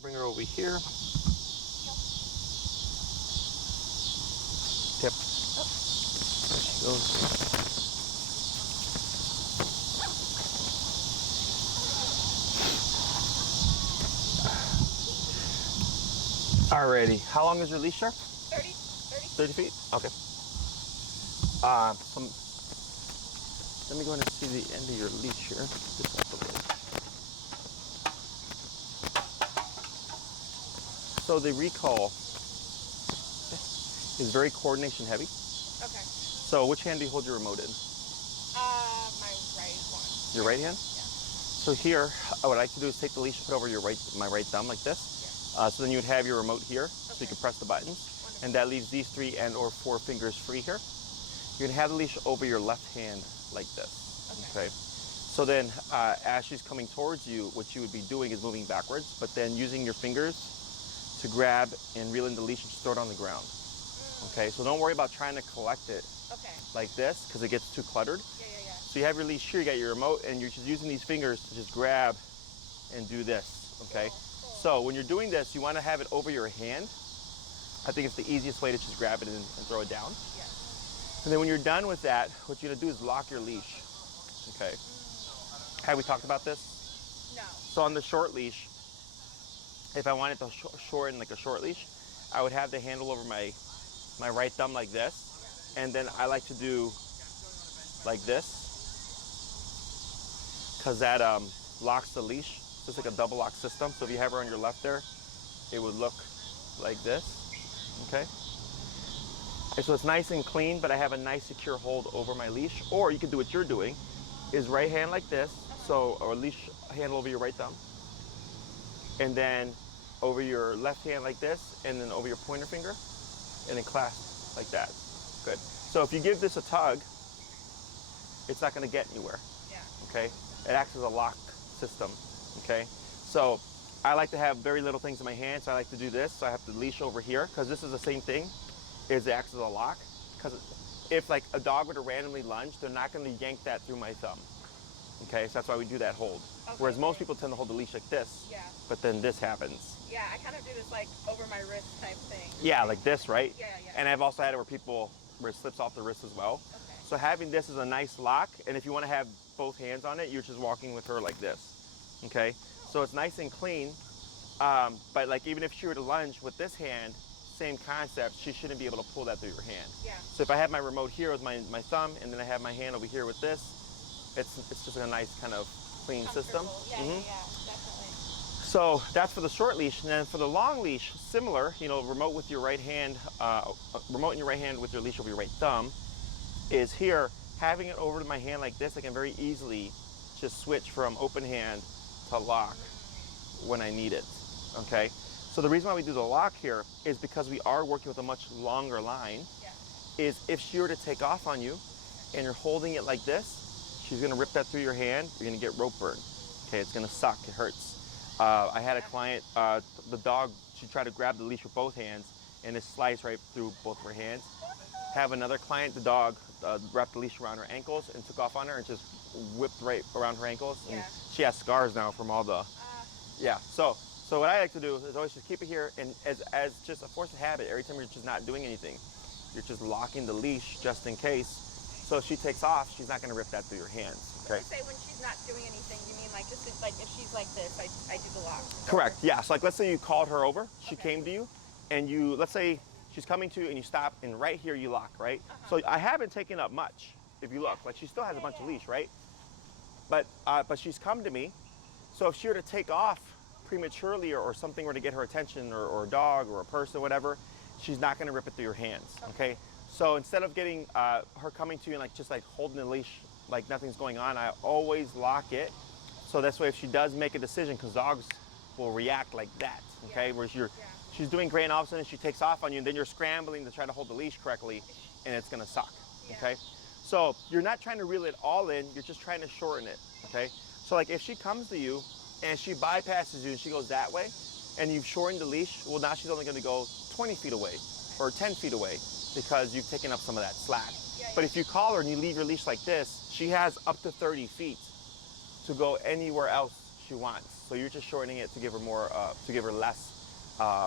Bring her over here. Tip. There she goes. Alrighty. How long is your leash, sir? 30 feet? Okay. Let me go in and see the end of your leash here. Just walk over there. So the recall is very coordination heavy. Okay. So which hand do you hold your remote in? My right one. Your right hand? Yeah. So here, what I like to do is take the leash and put over my right thumb like this. Yeah. So then you would have your remote here, so you can press the buttons. Wonderful. And that leaves these 3 and or 4 fingers free here. You're gonna have the leash over your left hand like this, okay? So then as she's coming towards you, what you would be doing is moving backwards, but then using your fingers to grab and reel in the leash and just throw it on the ground, okay? So don't worry about trying to collect it like this, because it gets too cluttered. Yeah. So you have your leash here, you got your remote, and you're just using these fingers to just grab and do this, okay? Cool. So when you're doing this, you wanna have it over your hand. I think it's the easiest way to just grab it and throw it down. Yeah. And then when you're done with that, what you're gonna do is lock your leash, okay? Have we talked about this? No. So on the short leash, if I wanted to shorten like a short leash, I would have the handle over my right thumb like this, and then I like to do like this, because that locks the leash. So it's like a double lock system. So if you have her on your left there, it would look like this, okay? And so it's nice and clean, but I have a nice secure hold over my leash. Or you can do what you're doing, is right hand like this, so, or leash handle over your right thumb, and then over your left hand like this, and then over your pointer finger, and then clasp like that. Good. So if you give this a tug, it's not gonna get anywhere. Yeah. Okay? It acts as a lock system, okay? So I like to have very little things in my hand, so I like to do this. So I have the leash over here, because this is the same thing, is it acts as a lock. Because if like a dog were to randomly lunge, they're not gonna yank that through my thumb. Okay, so that's why we do that hold. Okay, Whereas most people tend to hold the leash like this, Yeah. but then this happens. Yeah, I kind of do this like over my wrist type thing. Yeah, like this, right? Yeah. And I've also had it where it slips off the wrist as well. Okay. So having this is a nice lock, and if you want to have both hands on it, you're just walking with her like this, okay? So it's nice and clean, but like even if she were to lunge with this hand, same concept, she shouldn't be able to pull that through your hand. Yeah. So if I have my remote here with my thumb, and then I have my hand over here with this, it's just a nice kind of clean system. Yeah, definitely. So that's for the short leash, and then for the long leash, similar. You know, remote with your right hand, remote in your right hand with your leash over your right thumb, is here. Having it over to my hand like this, I can very easily just switch from open hand to lock when I need it. Okay. So the reason why we do the lock here is because we are working with a much longer line. Yeah. Is if she were to take off on you, and you're holding it like this, she's gonna rip that through your hand. You're gonna get rope burn. Okay, it's gonna suck. It hurts. I had a client, the dog, she tried to grab the leash with both hands, and it sliced right through both of her hands. Have another client, the dog wrapped the leash around her ankles and took off on her and just whipped right around her ankles. And she has scars now from all the. Yeah. So what I like to do is always just keep it here, and as just a force of habit. Every time you're just not doing anything, you're just locking the leash just in case. So if she takes off, she's not going to rip that through your hands. Okay. When you say when she's not doing anything, you mean like just like if she's like this, I do the lock. Correct. Yeah. So like let's say you called her over, she came to you, and let's say she's coming to you and you stop, and right here you lock, right? So I haven't taken up much. If you look, like she still has a bunch of leash, right? But she's come to me. So if she were to take off prematurely, or something were to get her attention, or a dog or a person, whatever, she's not going to rip it through your hands. Okay. So instead of getting her coming to you and like just like holding the leash like nothing's going on, I always lock it. So this way, if she does make a decision, because dogs will react like that, okay? Where she's doing great, and all of a sudden she takes off on you, and then you're scrambling to try to hold the leash correctly, and it's gonna suck, okay? So you're not trying to reel it all in, you're just trying to shorten it, okay? So like if she comes to you and she bypasses you and she goes that way, and you've shortened the leash, well now she's only gonna go 20 feet away or 10 feet away, because you've taken up some of that slack. But if you call her and you leave your leash like this, she has up to 30 feet to go anywhere else she wants. So you're just shortening it to give her more, to give her less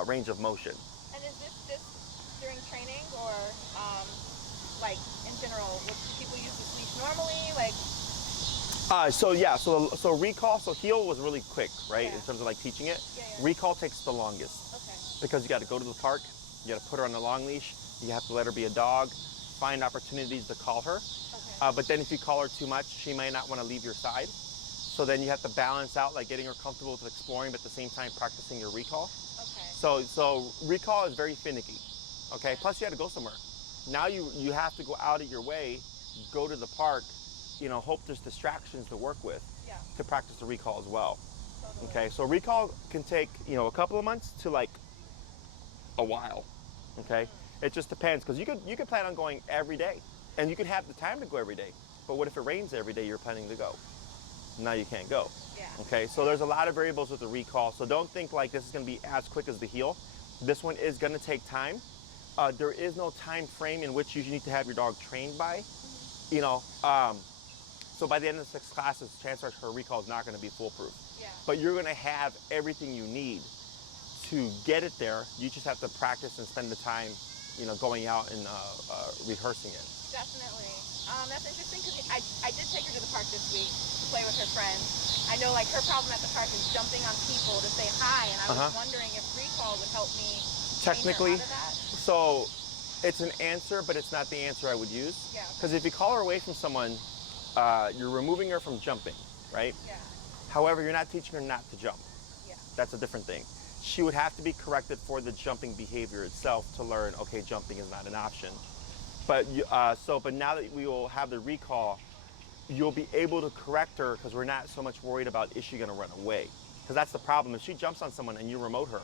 range of motion. And is this just during training or like in general? Would people use this leash normally? Like, so recall, so heel was really quick, right? Yeah. In terms of like teaching it. Yeah. Recall takes the longest Okay. because you got to go to the park, you got to put her on the long leash, you have to let her be a dog, find opportunities to call her. Okay. But then if you call her too much, she might not want to leave your side. So then you have to balance out like getting her comfortable with exploring, but at the same time practicing your recall. Okay. So recall is very finicky, okay? Plus you had to go somewhere. Now you have to go out of your way, go to the park, you know, hope there's distractions to work with Yeah. to practice the recall as well. Totally. Okay, so recall can take, you know, a couple of months to like a while, okay? It just depends, because you could plan on going every day, and you could have the time to go every day, but what if it rains every day you're planning to go? Now you can't go. Yeah. Okay, so there's a lot of variables with the recall, so don't think like this is going to be as quick as the heel. This one is going to take time. There is no time frame in which you need to have your dog trained by. You know, so by the end of the 6 classes, chances are her recall is not going to be foolproof. Yeah. But you're going to have everything you need to get it there. You just have to practice and spend the time, you know, going out and rehearsing it. Definitely. That's interesting because I did take her to the park this week to play with her friends. I know like her problem at the park is jumping on people to say hi, and I was wondering if recall would help me Technically, train her out of that. so it's an answer, but it's not the answer I would use. Yeah. Because if you call her away from someone, you're removing her from jumping, right? Yeah. However, you're not teaching her not to jump. Yeah. That's a different thing. She would have to be corrected for the jumping behavior itself to learn, okay, jumping is not an option. But but now that we will have the recall, you'll be able to correct her because we're not so much worried about is she going to run away? Because that's the problem. If she jumps on someone and you remote her,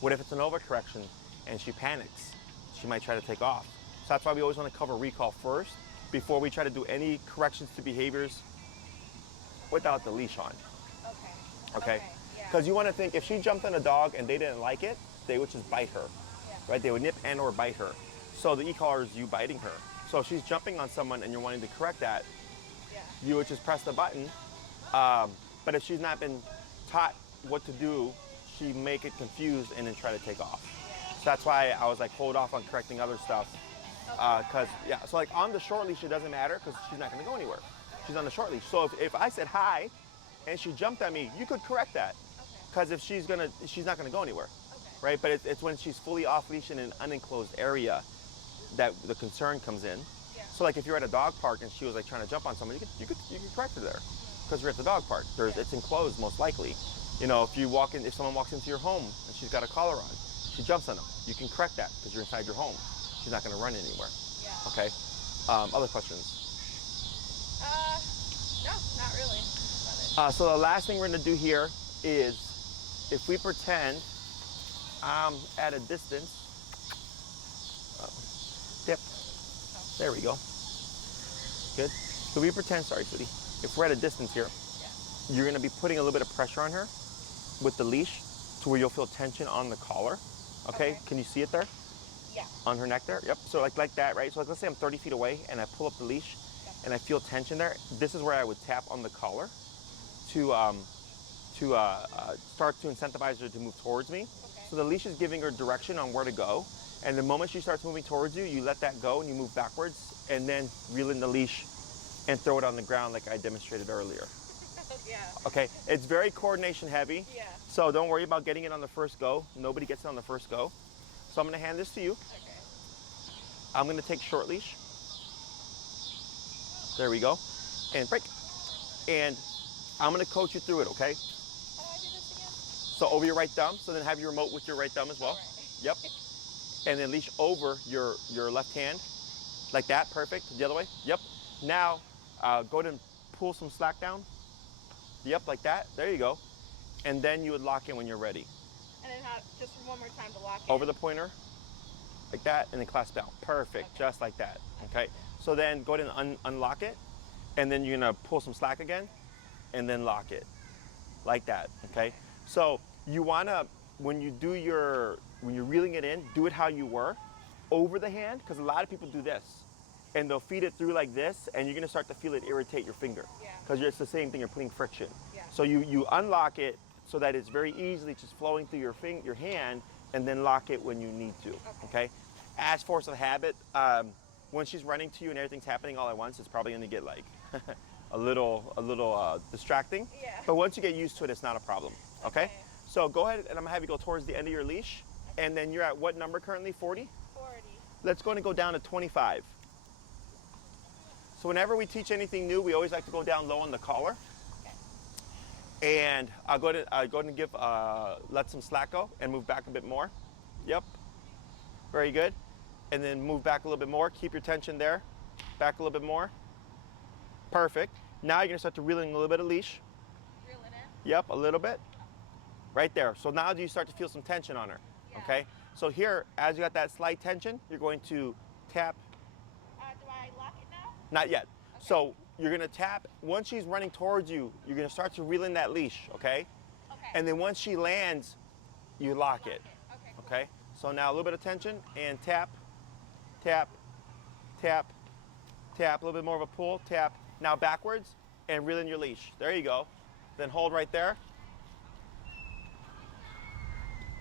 what if it's an overcorrection and she panics? She might try to take off. So that's why we always want to cover recall first before we try to do any corrections to behaviors without the leash on. Okay? Yeah. Because you want to think if she jumped on a dog and they didn't like it, they would just bite her, Yeah. right? They would nip and or bite her. So the e-collar is you biting her. So if she's jumping on someone and you're wanting to correct that, Yeah. you would just press the button. But if she's not been taught what to do, she may get confused and then try to take off. So that's why I was like, hold off on correcting other stuff. So like on the short leash, it doesn't matter because she's not gonna go anywhere. She's on the short leash. So if I said hi and she jumped at me, you could correct that. Because if she's not gonna go anywhere, right? But it's when she's fully off leash in an unenclosed area that the concern comes in. Yeah. So like if you're at a dog park and she was like trying to jump on someone, you could correct her there because you're at the dog park. It's enclosed most likely. You know, if someone walks into your home and she's got a collar on, she jumps on them, you can correct that because you're inside your home. She's not going to run anywhere. Yeah. Okay. Other questions? No, not really. Love it. So the last thing we're going to do here is if we pretend I'm at a distance. Dip. There we go. Good. So we pretend, sorry, sweetie. If we're at a distance here, you're going to be putting a little bit of pressure on her with the leash to where you'll feel tension on the collar. Okay? Can you see it there? Yeah. On her neck there? Yep. So like that, right? So like let's say I'm 30 feet away and I pull up the leash and I feel tension there. This is where I would tap on the collar to start to incentivize her to move towards me. So the leash is giving her direction on where to go. And the moment she starts moving towards you, you let that go and you move backwards and then reel in the leash and throw it on the ground like I demonstrated earlier. Yeah. Okay, it's very coordination heavy. Yeah. So don't worry about getting it on the first go. Nobody gets it on the first go. So I'm gonna hand this to you. Okay. I'm gonna take short leash. There we go. And break. And I'm gonna coach you through it, okay? How do I do this again? So over your right thumb, so then have your remote with your right thumb as well. Right. Yep. And then leash over your left hand, like that, perfect. The other way, yep. Now, go ahead and pull some slack down. Yep, like that, there you go. And then you would lock in when you're ready. And then just one more time to lock in. Over the pointer, like that, and then clasp down. Perfect, Okay. just like that, okay? So then go ahead and unlock it, and then you're gonna pull some slack again, and then lock it, like that, okay? So you wanna, when you're reeling it in, do it how you were, over the hand, because a lot of people do this, and they'll feed it through like this, and you're gonna start to feel it irritate your finger, Yeah. because it's the same thing, you're putting friction. Yeah. So you unlock it so that it's very easily just flowing through your hand, and then lock it when you need to. Okay. As force of habit, when she's running to you and everything's happening all at once, it's probably going to get like a little distracting. Yeah. But once you get used to it, it's not a problem. Okay. So go ahead, and I'm gonna have you go towards the end of your leash, and then you're at what number currently? 40. 40. Let's go down to 25. So whenever we teach anything new, we always like to go down low on the collar. And I'll go ahead and give, let some slack go and move back a bit more. Yep, very good. And then move back a little bit more. Keep your tension there. Back a little bit more. Perfect. Now you're gonna start to reel in a little bit of leash. Reeling in? Yep, a little bit. Right there. So now you start to feel some tension on her, okay? So here, as you got that slight tension, you're going to tap. Do I lock it now? Not yet. Okay. So you're gonna tap. Once she's running towards you, you're gonna start to reel in that leash, okay? Okay. And then once she lands, you lock it, Okay. Cool. okay? So now a little bit of tension and tap, tap, tap, tap, a little bit more of a pull, tap. Now backwards and reel in your leash. There you go. Then hold right there.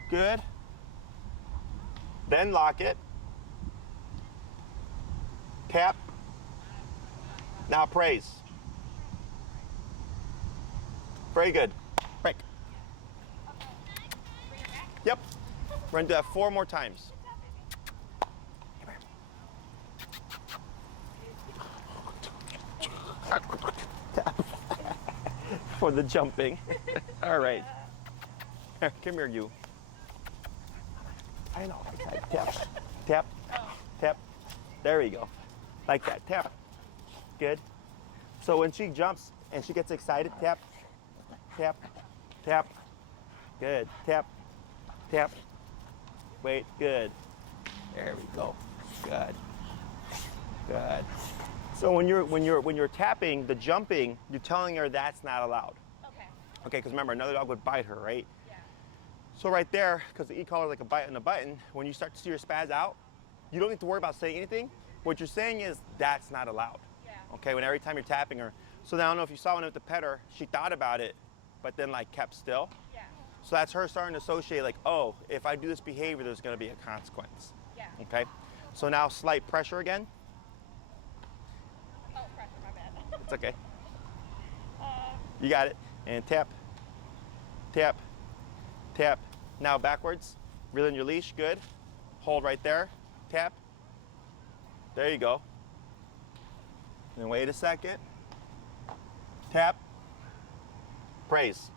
Good. Then lock it. Tap. Now praise. Very good. Break. Bring it back. Yep. We're gonna do that 4 more times. Tap. For the jumping. All right. Come here, you. I know. Tap. Tap. Tap. There you go. Like that. Tap. Good. So when she jumps and she gets excited, tap, tap, tap. Good. Tap, tap. Wait. Good. There we go. Good. Good. So when you're tapping the jumping, you're telling her that's not allowed. Okay. Okay, because remember, another dog would bite her, right? Yeah. So right there, because the e-collar is like a bite on a button, when you start to see her spaz out, you don't need to worry about saying anything. What you're saying is that's not allowed. Yeah. Okay, when every time you're tapping her. So now I don't know if you saw when I went to pet her, she thought about it, but then like kept still. Yeah. So that's her starting to associate like, oh, if I do this behavior, there's gonna be a consequence. Yeah. Okay, so now slight pressure again. Oh, pressure, my bad. It's okay. You got it. And tap, tap, tap. Now backwards, reel in your leash, good. Hold right there, tap. There you go. And then wait a second. Tap. Praise.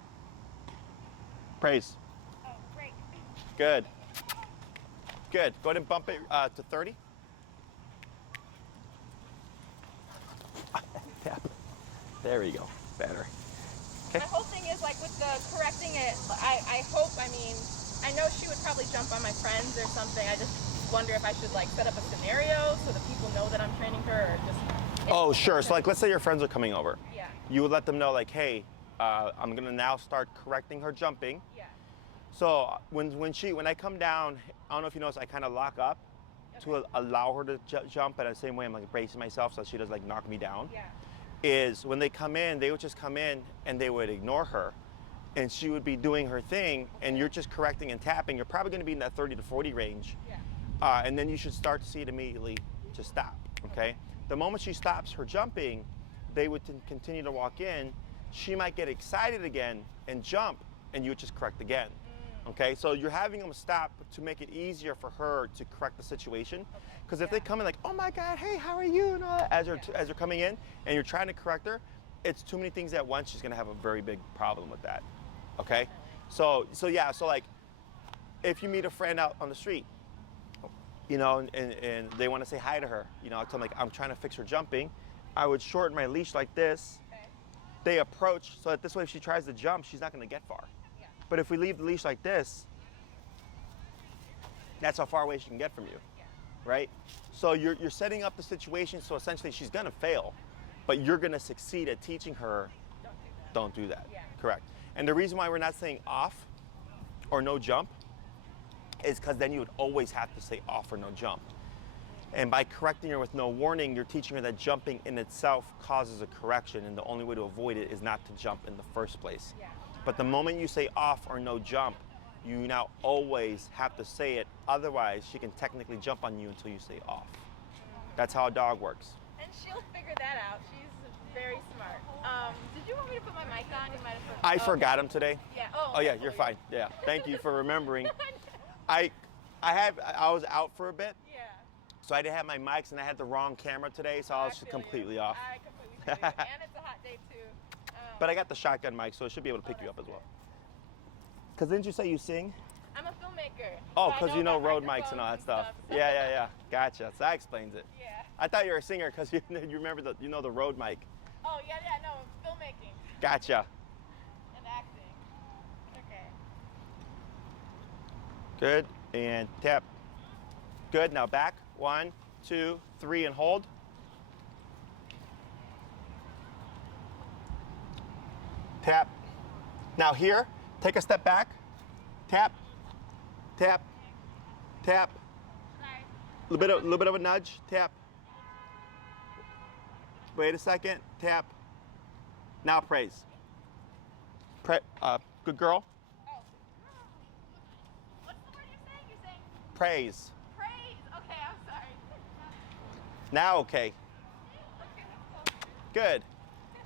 Praise. Oh, great. Good. Good. Go ahead and bump it to 30. Tap. There we go. Better. Okay. My whole thing is like with the correcting it, I hope, I mean, I know she would probably jump on my friends or something. I just wonder if I should like set up a scenario so that people know that I'm training her or just. Oh, sure. So like, let's say your friends are coming over. Yeah. You would let them know like, hey, I'm gonna now start correcting her jumping. Yeah. So when I come down, I don't know if you notice, I kind of lock up to allow her to jump, but at the same way I'm like bracing myself so she doesn't like knock me down. Yeah. Is when they come in, they would just come in and they would ignore her, and she would be doing her thing, and you're just correcting and tapping. You're probably going to be in that 30 to 40 range, Yeah. and then you should start to see it immediately to stop. Okay. The moment she stops her jumping, they would continue to walk in. She might get excited again and jump, and you would just correct again. Okay, so you're having them stop to make it easier for her to correct the situation. Because if they come in like, oh my God, hey, how are you? And all that, as they're coming in and you're trying to correct her, it's too many things at once. She's gonna have a very big problem with that. Okay, so yeah, so like, if you meet a friend out on the street, you know, and they want to say hi to her, you know, I tell them like, I'm trying to fix her jumping, I would shorten my leash like this. Okay. They approach so that this way, if she tries to jump, she's not gonna get far. But if we leave the leash like this, that's how far away she can get from you, right? So you're setting up the situation so essentially she's gonna fail, but you're gonna succeed at teaching her, don't do that. Yeah. Correct. And the reason why we're not saying off or no jump is because then you would always have to say off or no jump. And by correcting her with no warning, you're teaching her that jumping in itself causes a correction, and the only way to avoid it is not to jump in the first place. Yeah. But the moment you say off or no jump, you now always have to say it. Otherwise, she can technically jump on you until you say off. That's how a dog works. And she'll figure that out. She's very smart. Did you want me to put my mic on? You might have forgotten. I forgot him today. Yeah. Oh yeah, you're fine. Yeah. Thank you for remembering. I was out for a bit. Yeah. So I didn't have my mics and I had the wrong camera today, so I was completely off. I completely feel you. And it's a hot day too. But I got the shotgun mic, so it should be able to pick you up as well. Because didn't you say you sing? I'm a filmmaker. Oh, because you know road mics and all that stuff. So. Yeah. Gotcha. So that explains it. Yeah. I thought you were a singer because you remember the road mic. Oh yeah, no, filmmaking. Gotcha. And acting. Okay. Good, and tap. Good, now back. 1, 2, 3, and hold. Tap. Now here, take a step back. Tap, tap, tap. Sorry. Little bit of a nudge. Tap. Wait a second. Tap. Now praise. Good girl. Oh. What's the word you're saying? You're saying Praise. praise. Okay, I'm sorry. Now okay. Okay, that's cool. Good.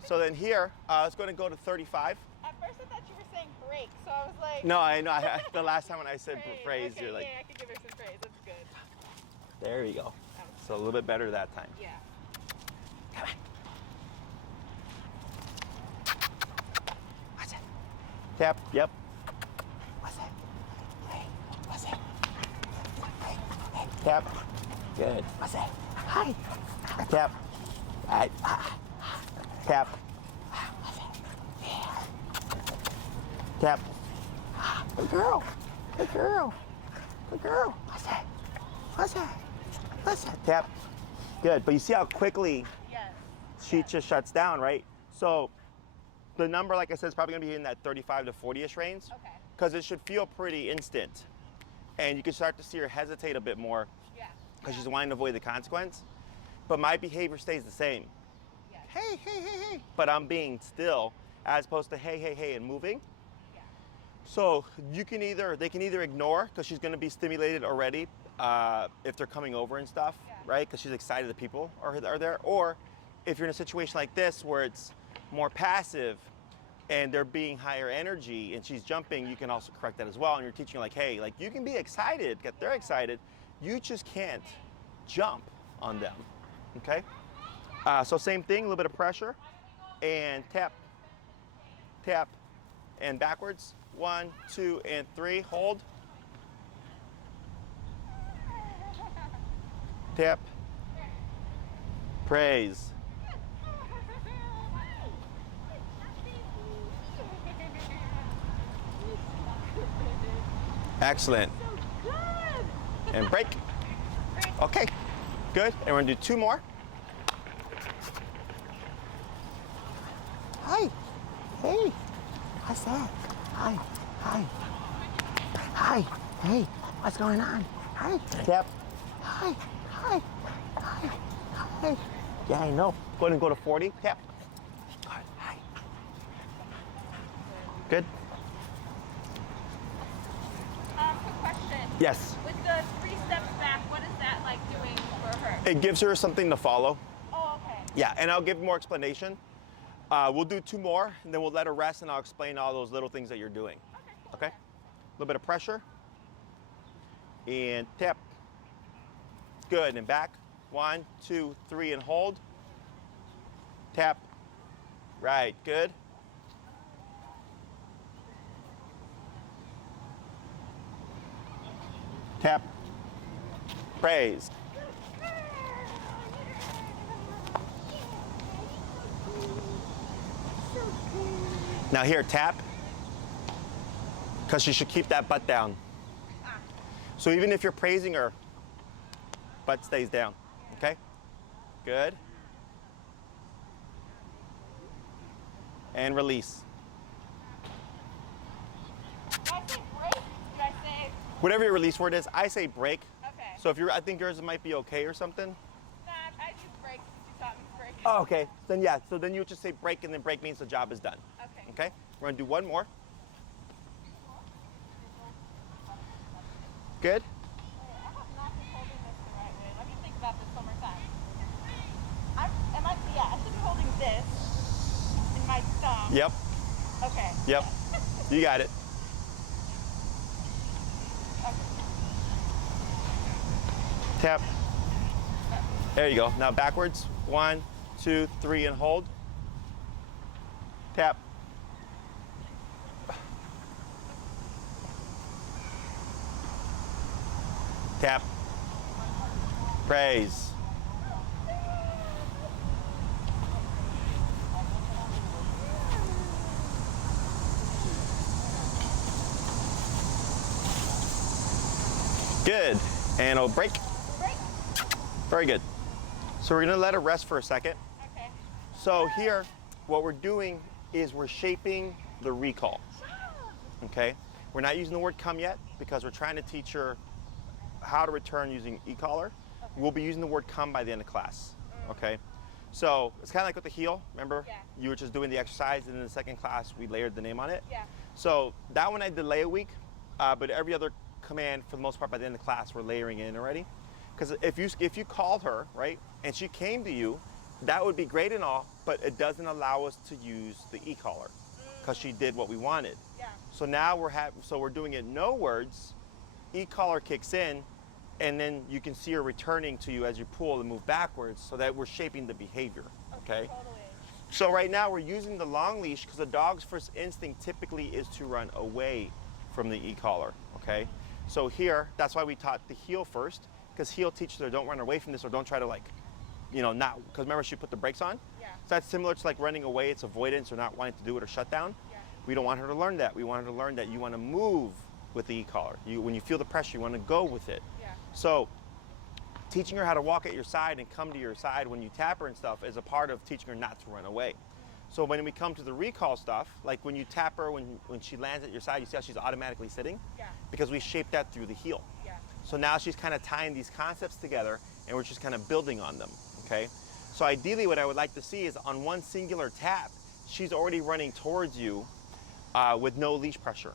So then here, it's going to go to 35. At first I thought you were saying break, so I was like. No, I know. The last time when I said praise, okay, you're like, yeah, I could give her some praise. That's good. there you go. So a little bit better that time. Yeah. Come on. What's it? Tap. Yep. What's it? Hey. What's it? Hey. Tap. Good. What's it? Hi. Tap. Right. Tap. Yeah. Tap. Good girl. Good girl. Good girl. What's that? What's that? What's that? Tap. Good. But you see how quickly Yes. she just shuts down, right? So the number, like I said, is probably going to be in that 35 to 40-ish range. Okay. Because it should feel pretty instant. And you can start to see her hesitate a bit more Yeah. because she's wanting to avoid the consequence. But my behavior stays the same. Yes. Hey. But I'm being still as opposed to hey, and moving. Yeah. So they can either ignore because she's going to be stimulated already if they're coming over and stuff, Yeah. right? Because she's excited that people are there. Or if you're in a situation like this where it's more passive and they're being higher energy and she's jumping, you can also correct that as well. And you're teaching like, hey, like you can be excited, get they're excited. You just can't jump on them, okay? So same thing, a little bit of pressure and tap, and backwards. 1, 2, and 3, hold. Tap, praise. Excellent. So good. And break. Okay, good. And we're gonna do 2 more. Hi. Hey. What's that? Hi. Hey. What's going on? Hi. Tap. Hi. Yeah, I know. Go ahead and go to 40. Tap. Hi. Good. Quick question. Yes. With the 3 steps back, what is that like doing for her? It gives her something to follow. Oh, okay. Yeah, and I'll give more explanation. We'll do 2 more, and then we'll let her rest, and I'll explain all those little things that you're doing. Okay, cool. Okay? A little bit of pressure. And tap. Good, and back. 1, 2, 3, and hold. Tap. Right, good. Tap. Praise. Now here, tap. Because you should keep that butt down. So even if you're praising her, butt stays down. Okay? Good. And release. Did I say break? Did I say? Whatever your release word is, I say break. Okay. So So if I think yours might be okay or something. Nah, I use brakes. You taught me brakes. Oh, okay. Then yeah. So then you would just say break, and then break means the job is done. Okay. Okay. We're gonna do one more. Good. I have not been holding this the right way. Let me think about this one more time. I should be holding this in my thumb. Yep. Okay. Yep. You got it. Tap. There you go. Now backwards. 1, 2, 3, and hold. Tap. Tap. Praise. Good. And I'll break. Very good. So we're gonna let it rest for a second. Okay. So here, what we're doing is we're shaping the recall. Okay? We're not using the word come yet because we're trying to teach her how to return using e-collar. Okay. We'll be using the word come by the end of class. Okay? So it's kind of like with the heel, remember? Yeah. You were just doing the exercise, and in the second class, we layered the name on it. Yeah. So that one I delay a week, but every other command, for the most part, by the end of the class, we're layering in already. Because if you called her, right, and she came to you, that would be great and all, but it doesn't allow us to use the e-collar because she did what we wanted. Yeah. So now we're doing it no words, e-collar kicks in, and then you can see her returning to you as you pull and move backwards so that we're shaping the behavior, okay? Totally. So right now we're using the long leash because the dog's first instinct typically is to run away from the e-collar, okay? So here, that's why we taught the heel first, because heel teaches her don't run away from this or don't try to not, because remember she put the brakes on? Yeah. So that's similar to like running away, it's avoidance or not wanting to do it or shut down. Yeah. We don't want her to learn that. We want her to learn that you want to move with the e-collar. When you feel the pressure, you want to go with it. Yeah. So teaching her how to walk at your side and come to your side when you tap her and stuff is a part of teaching her not to run away. So when we come to the recall stuff, like when you tap her, when she lands at your side, you see how she's automatically sitting? Yeah. Because we shaped that through the heel. Yeah. So now she's kind of tying these concepts together and we're just kind of building on them, okay? So ideally what I would like to see is on one singular tap, she's already running towards you with no leash pressure,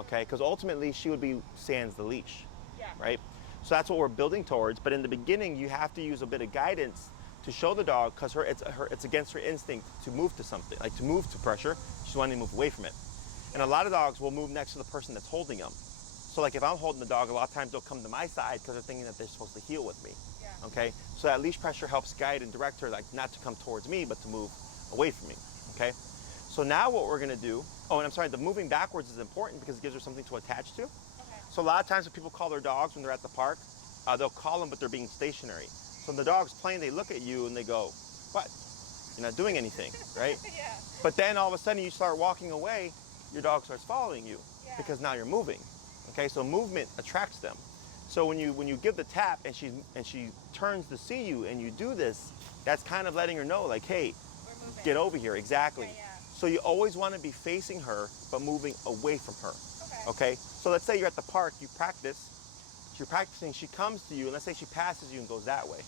okay? Because ultimately she would be sans the leash, Yeah. right? So that's what we're building towards, but in the beginning you have to use a bit of guidance to show the dog, because it's against her instinct to move to something, like to move to pressure. She's wanting to move away from it. And a lot of dogs will move next to the person that's holding them. So like if I'm holding the dog, a lot of times they'll come to my side because they're thinking that they're supposed to heel with me. Yeah. Okay? So that leash pressure helps guide and direct her, like not to come towards me, but to move away from me. Okay? So now what we're gonna do, and I'm sorry, the moving backwards is important because it gives her something to attach to. Okay. So a lot of times when people call their dogs when they're at the park, they'll call them, but they're being stationary. So when the dog's playing, they look at you and they go, what? You're not doing anything, right? Yeah. But then all of a sudden you start walking away, your dog starts following you because now you're moving. Okay, so movement attracts them. So when you give the tap and she turns to see you and you do this, that's kind of letting her know like, hey, We're moving. get over here, exactly. Yeah, yeah. So you always want to be facing her, but moving away from her. Okay. Okay, so let's say you're at the park, you practice, you're practicing, she comes to you, and let's say she passes you and goes that way.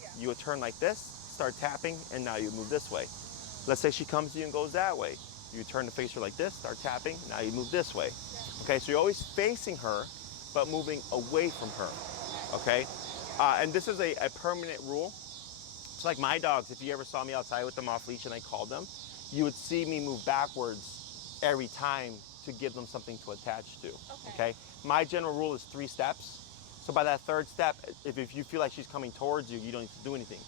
Yeah. You would turn like this, start tapping, and now you move this way. Let's say she comes to you and goes that way. You turn to face her like this, start tapping, now you move this way. Yeah. Okay, so you're always facing her, but moving away from her, okay? And this is a permanent rule. It's like my dogs, if you ever saw me outside with them off leash and I called them, you would see me move backwards every time to give them something to attach to, okay? My general rule is 3 steps. So by that 3rd step, if you feel like she's coming towards you, you don't need to do anything.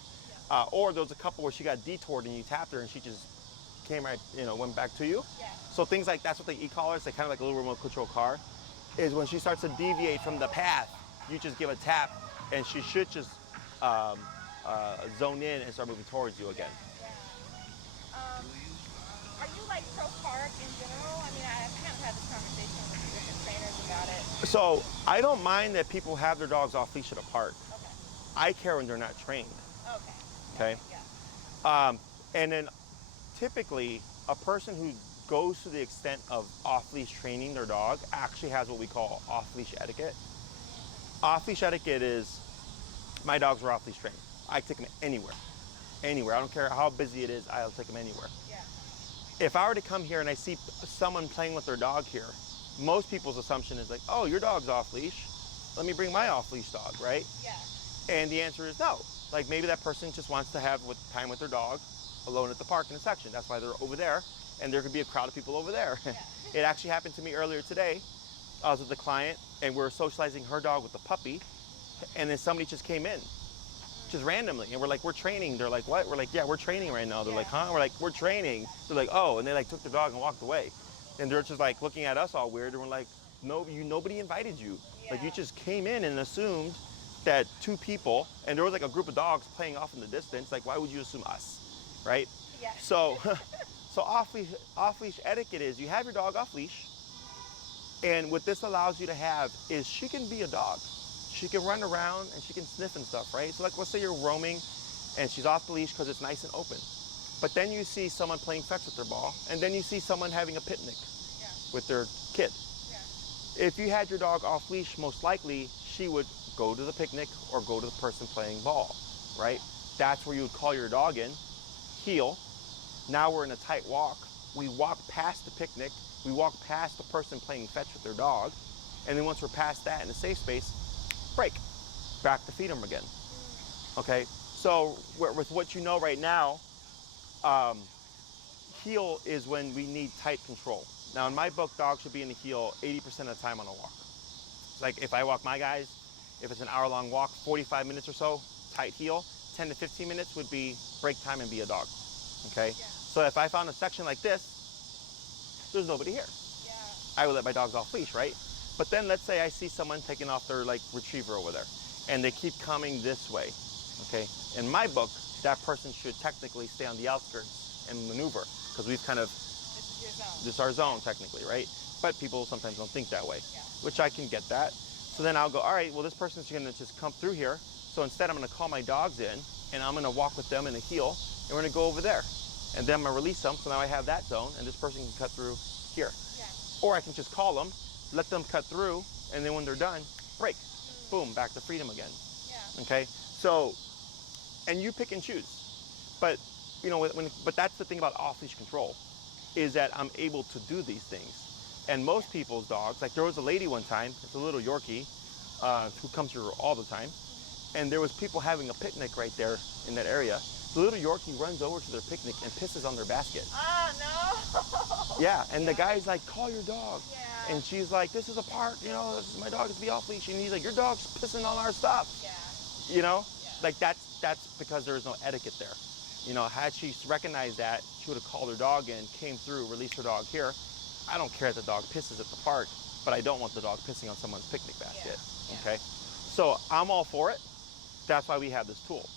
Yeah. Or there was a couple where she got detoured and you tapped her and she just came right, went back to you. Yeah. So things like, that's what the e-collars, they're kind of like a little remote control car, is when she starts to deviate from the path, you just give a tap and she should just zone in and start moving towards you again. Yeah. Are you like pro park in general? I mean, I kind of had this conversation with different trainers about it. So I don't mind that people have their dogs off leash at a park. Okay. I care when they're not trained. Okay. Okay. Yeah. And then typically a person who goes to the extent of off-leash training their dog actually has what we call off-leash etiquette. Off-leash etiquette is, my dogs are off-leash trained. I take them anywhere. Anywhere. I don't care how busy it is, I'll take them anywhere. Yeah. If I were to come here and I see someone playing with their dog here, most people's assumption is like, oh, your dog's off-leash. Let me bring my off-leash dog, right? Yeah. And the answer is no. Like maybe that person just wants to have time with their dog alone at the park in a section. That's why they're over there. And there could be a crowd of people over there. Yeah. It actually happened to me earlier today. I was with a client and we were socializing her dog with the puppy. And then somebody just came in, just randomly. And we're like, we're training. They're like, what? We're like, yeah, we're training right now. They're like, huh? We're like, we're training. They're like, oh. And they like took the dog and walked away. And they're just like looking at us all weird. And we're like, no, nobody invited you. Yeah. Like you just came in and assumed that two people, and there was like a group of dogs playing off in the distance. Like, why would you assume us, right? Yeah. So, so off-leash etiquette is you have your dog off-leash. And what this allows you to have is she can be a dog. She can run around and she can sniff and stuff, right? So like let's say you're roaming and she's off the leash because it's nice and open. But then you see someone playing fetch with their ball, and then you see someone having a picnic with their kid. Yeah. If you had your dog off leash, most likely she would go to the picnic or go to the person playing ball, right? That's where you would call your dog in, heel. Now we're in a tight walk. We walk past the picnic. We walk past the person playing fetch with their dog. And then once we're past that in a safe space, break, back to feed them again. Okay, so with what you know right now, heel is when we need tight control. Now in my book, dogs should be in the heel 80% of the time on a walk. Like if I walk my guys, if it's an hour-long walk, 45 minutes or so, tight heel, 10 to 15 minutes would be break time and be a dog, okay? Yeah. So if I found a section like this, there's nobody here. Yeah. I would let my dogs off leash, right? But then let's say I see someone taking off their like retriever over there and they keep coming this way, okay? In my book, that person should technically stay on the outskirts and maneuver because we've kind of, This is your zone. this is our zone technically, right? But people sometimes don't think that way, Yeah. which I can get that. So then I'll go, all right, well, this person's gonna just come through here. So instead I'm gonna call my dogs in and I'm gonna walk with them in a heel and we're gonna go over there. And then I'm gonna release them, so now I have that zone and this person can cut through here. Yeah. Or I can just call them, let them cut through, and then when they're done, break. Boom, back to freedom again. Yeah. Okay? So, and you pick and choose. But, you know, but that's the thing about off-leash control, is that I'm able to do these things. And most people's dogs, like there was a lady one time, it's a little Yorkie, who comes here all the time, and there was people having a picnic right there in that area. The little Yorkie runs over to their picnic and pisses on their basket. Oh, no. Yeah, and the guy's like, call your dog. Yeah. And she's like, this is a park, you know, this is my dog is to be off leash. And he's like, your dog's pissing on our stuff. Yeah. You know? Yeah. Like that's because there is no etiquette there. You know, had she recognized that, she would have called her dog in, came through, released her dog here. I don't care if the dog pisses at the park, but I don't want the dog pissing on someone's picnic basket. Yeah. Okay? So I'm all for it. That's why we have this tool.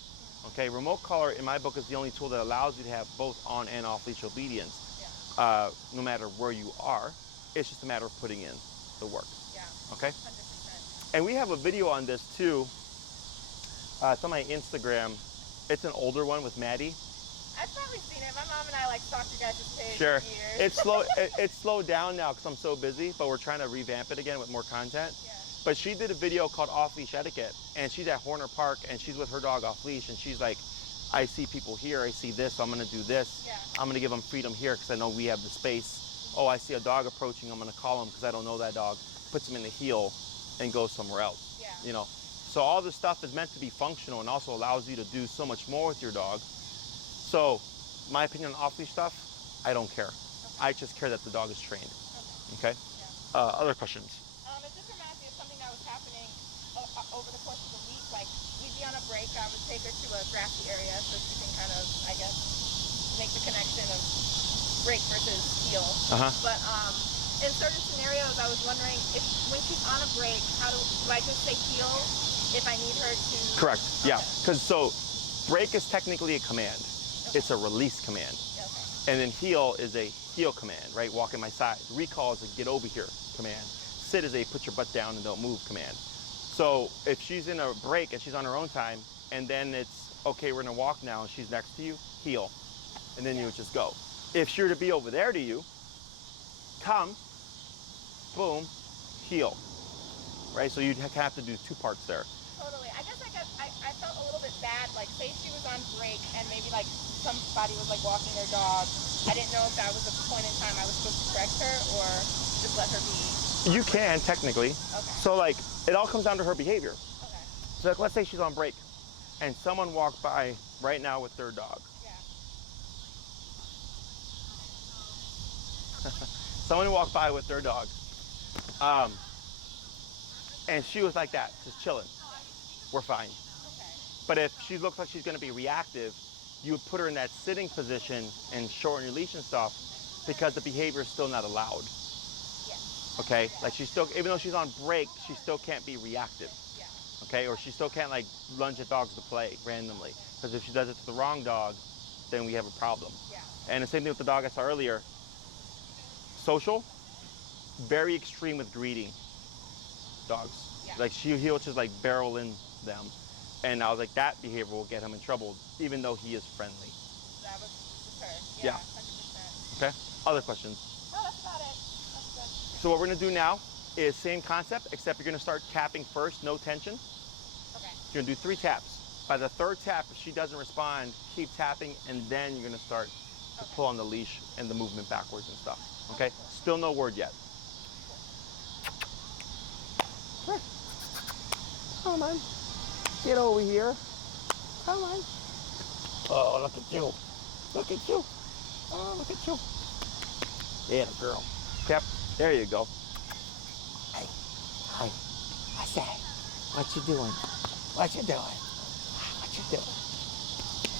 Okay, remote collar in my book is the only tool that allows you to have both on and off leash obedience, no matter where you are. It's just a matter of putting in the work. Yeah. Okay? 100%. And we have a video on this too. It's on my Instagram. It's an older one with Maddie. I've probably seen it. My mom and I like stalked your guys' page Sure. for years. It's slowed down now because I'm so busy, but we're trying to revamp it again with more content. Yeah. But she did a video called Off Leash Etiquette, and she's at Horner Park, and she's with her dog off leash, and she's like, I see people here, I see this, so I'm gonna do this. Yeah. I'm gonna give them freedom here because I know we have the space. Oh, I see a dog approaching, I'm gonna call him because I don't know that dog. Puts him in the heel and goes somewhere else. Yeah. You know, so all this stuff is meant to be functional and also allows you to do so much more with your dog. So, my opinion on off leash stuff, I don't care. Okay. I just care that the dog is trained. Okay? Yeah. Other questions? It just reminds me of something that was happening over the course of the week. Like, we'd be on a break, I would take her to a grassy area so she can kind of, I guess, make the connection of break versus heel. But in certain scenarios, I was wondering if when she's on a break, do I just say heel if I need her to? Correct. Yeah. Okay. Because so break is technically a command. Okay. It's a release command. Okay. And then heel is a heel command, right? Walk in my side. Recall is a get over here command. Sit is a put your butt down and don't move command. So if she's in a break and she's on her own time, and then it's, okay, we're gonna walk now and she's next to you, heel. And then you would just go. If she were to be over there to you, come, boom, heel. right? So you'd have to do 2 parts there. Totally. I guess I felt a little bit bad. Like, say she was on break and maybe like somebody was like walking their dog. I didn't know if that was a point in time I was supposed to correct her or just let her be. You can technically. Okay. So like, it all comes down to her behavior. Okay. So like, let's say she's on break, and someone walked by right now with their dog. Yeah. Someone walked by with their dog, and she was like that, just chilling. We're fine. Okay. But if she looks like she's going to be reactive, you would put her in that sitting position and shorten your leash and stuff, because the behavior is still not allowed. Yeah. Okay, like she's still, even though she's on break, she still can't be reactive. Yeah. Okay, or she still can't like lunge at dogs to play randomly, because if she does it to the wrong dog, then we have a problem. Yeah. And the same thing with the dog I saw earlier. Social, very extreme with greeting dogs. Yeah. Like he'll just like barrel in them, and I was like, that behavior will get him in trouble, even though he is friendly. That was her. Yeah. 100%. Okay. Other questions? No, that's about it. That's good. So what we're gonna do now is same concept, except you're gonna start tapping first, no tension. Okay. You're gonna do 3 taps. By the 3rd tap, if she doesn't respond, keep tapping, and then you're gonna start to pull on the leash and the movement backwards and stuff. Okay? Still no word yet. Come on. Get over here. Come on. Oh, look at you. Look at you. Oh, look at you. Yeah, the girl. Yep. There you go. Hey. Hi. I say, what you doing? What you doing? What you doing?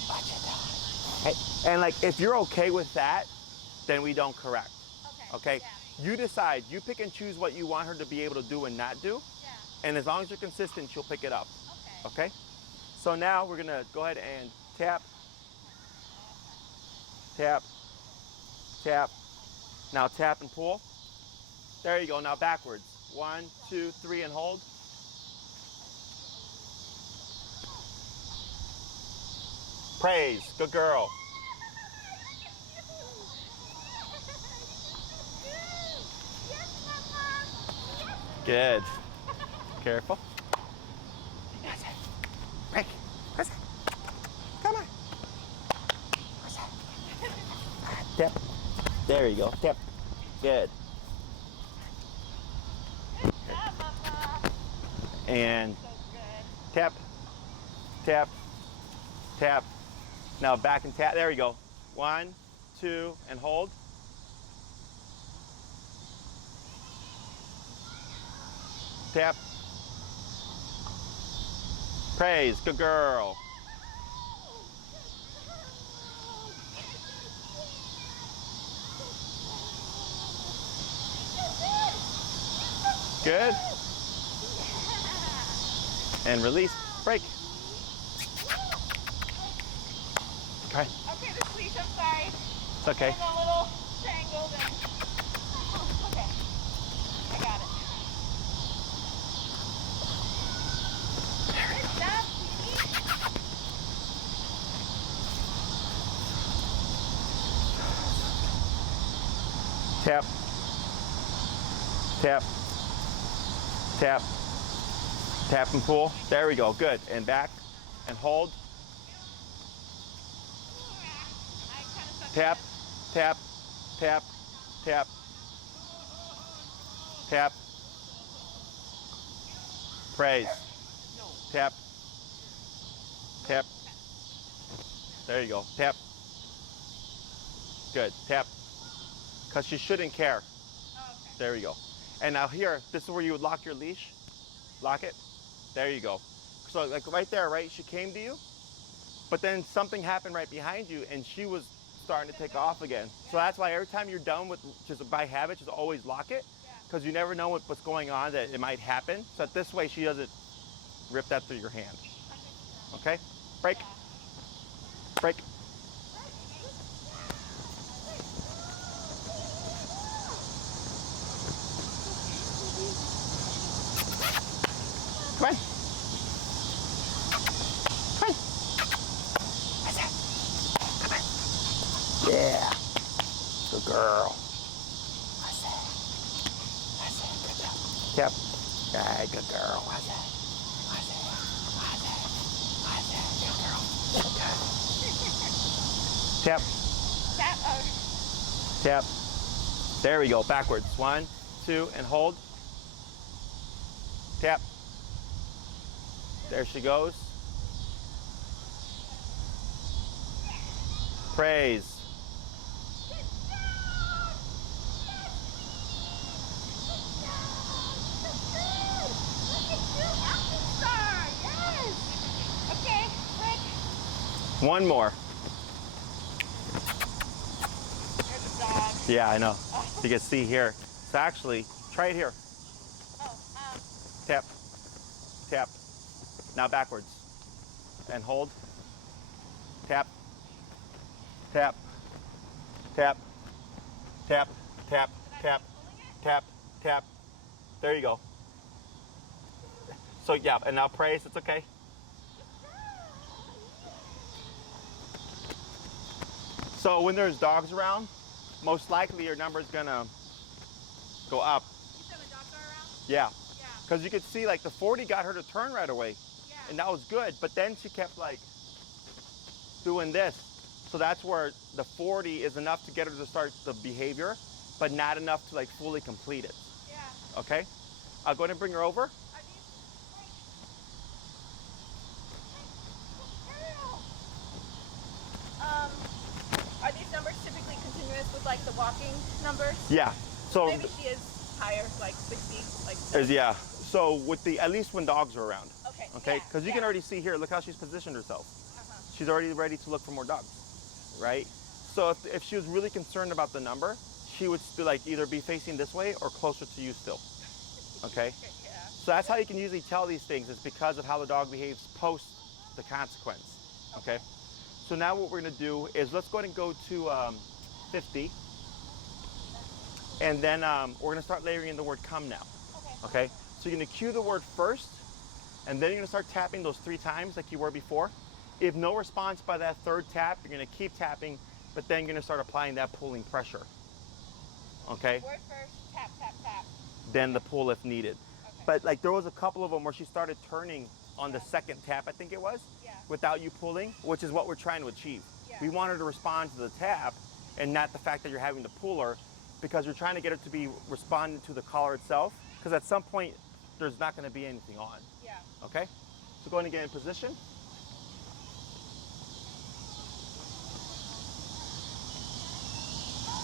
What you doing? Hey. And like, if you're okay with that, then we don't correct. Okay? Yeah. You decide. You pick and choose what you want her to be able to do and not do. Yeah. And as long as you're consistent, she'll pick it up. Okay. Okay? So now we're gonna go ahead and tap, tap, tap. Now tap and pull. There you go, now backwards. 1, 2, 3, and hold. Praise, good girl. Good. Careful. That's it. Break. That's it. Come on. That's it. Tip. There you go. Tip. Good. And tap, tap, tap. Now back and tap. There you go. 1, 2, and hold. Tap. Praise, good girl. Good. And release, break. Okay. Okay, this leash, I'm sorry. It's okay. It's a little tangled and... Okay. I got it. Good job, Queenie. Tap. Tap. Tap. Tap and pull. There we go. Good. And back and hold. Tap, tap, tap, tap, tap. Praise. Tap. Tap. There you go. Tap. Good. Tap. Because she shouldn't care. Oh, okay. There you go. And now here, this is where you would lock your leash. Lock it. There you go. So like right there, right? She came to you, but then something happened right behind you and she was starting to take off again. So that's why every time you're done with, just by habit, just always lock it, because you never know what's going on, that it might happen. So that this way she doesn't rip that through your hand. Okay? Break. Break. Come on. Come on. That's it. Come on. Yeah. Good girl. That's it. That's it. Good job. Tap. Hey, good girl. What's that? What's that? What's that? What's that? Good girl. Good. Tap. Tap. Tap. There we go. Backwards. 1, 2, and hold. Tap. There she goes. Praise. One more. There's a dog. Yeah, I know. You can see here. So actually, try it here. Tap. Tap. Now backwards. And hold. Tap. Tap. Tap. Tap. Tap. Tap. Tap. Tap. There you go. So yeah, and now praise. It's okay. So when there's dogs around, most likely your number is gonna go up. You said when dogs are around? Yeah. Yeah. Because you could see like the 40 got her to turn right away. Yeah. And that was good. But then she kept like doing this. So that's where the 40 is enough to get her to start the behavior, but not enough to like fully complete it. Yeah. Okay? I'll go ahead and bring her over. Are these numbers typically continuous with like the walking numbers? Yeah. So maybe she is higher, like 60, like. yeah. So with the, at least when dogs are around. Okay. Okay? Yeah, Because you can already see here, look how she's positioned herself. She's already ready to look for more dogs, right? So if she was really concerned about the number, she would still like either be facing this way or closer to you still, okay? Yeah. So that's how you can usually tell these things, is because of how the dog behaves post the consequence, okay? So now what we're gonna do is let's go ahead and go to 50. And then we're gonna start layering in the word come now, okay? So you're gonna cue the word first, and then you're gonna start tapping those 3 times like you were before. If no response by that 3rd tap, you're gonna keep tapping, but then you're gonna start applying that pulling pressure, okay? Word first, tap, tap, tap. Then the pull if needed. Okay. But like there was a couple of them where she started turning on the 2nd tap, I think it was, without you pulling, which is what we're trying to achieve. Yeah. We want her to respond to the tap and not the fact that you're having to pull her, because you're trying to get her to be responding to the collar itself, because at some point there's not gonna be anything on. Yeah. Okay? So go ahead and get in position.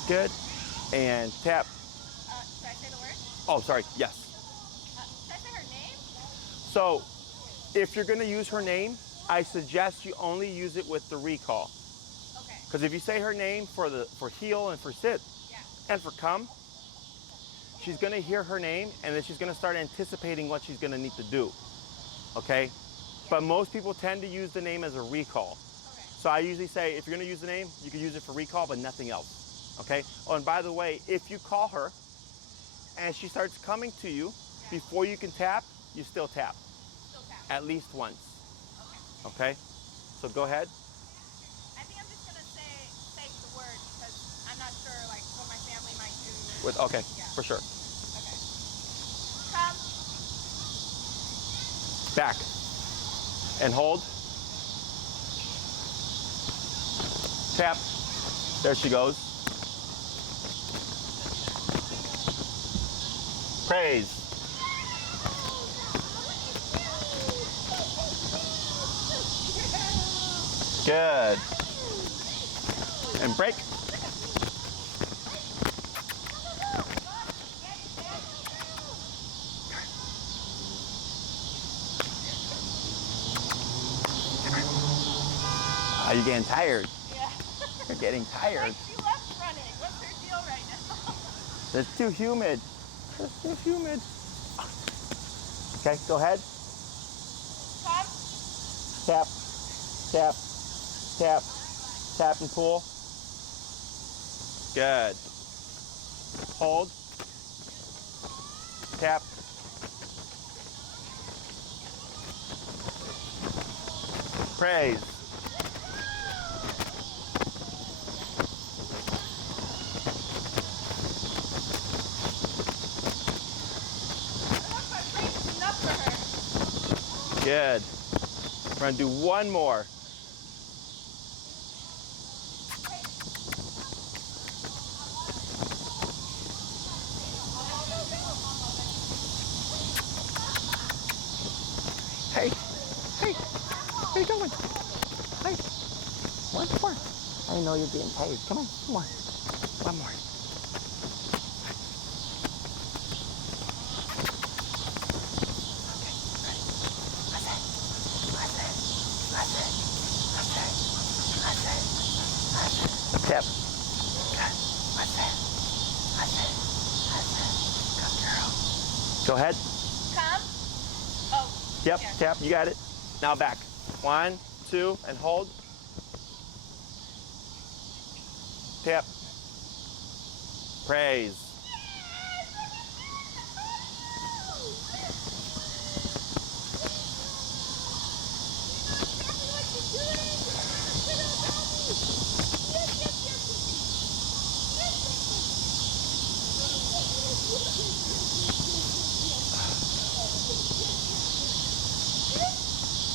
Good. And tap. Should I say the word? Oh, sorry. Yes. Should I say her name? So if you're going to use her name, I suggest you only use it with the recall. Okay. Because if you say her name for heel and for sit and for come, she's going to hear her name and then she's going to start anticipating what she's going to need to do. Okay? But most people tend to use the name as a recall. Okay. So I usually say, if you're going to use the name, you can use it for recall, but nothing else. Okay? Oh, and by the way, if you call her and she starts coming to you, before you can tap, you still tap. Still tap. At least once. Okay. Okay? So go ahead. I think I'm just gonna say the word because I'm not sure like what my family might do. Okay, for sure. Okay. Come. Back. And hold. Tap. There she goes. Praise. Good. And break. Are you getting tired? Yeah. You're getting tired. Like she loves running. What's her deal right now? It's too humid. It's too humid. Okay, go ahead. Come. Tap, tap, tap, tap and pull. Good. Hold. Tap. Praise. Good. We're gonna do one more. Hey, hey, where you going? Hey, one more. I know you're getting tired. Come on, one more. One more. Tap. Good. What's that? What's that? What's that? Good girl. Go ahead. Come. Oh. Yep, Yeah. tap. You got it. Now back. 1, 2, and hold. Tap. Praise.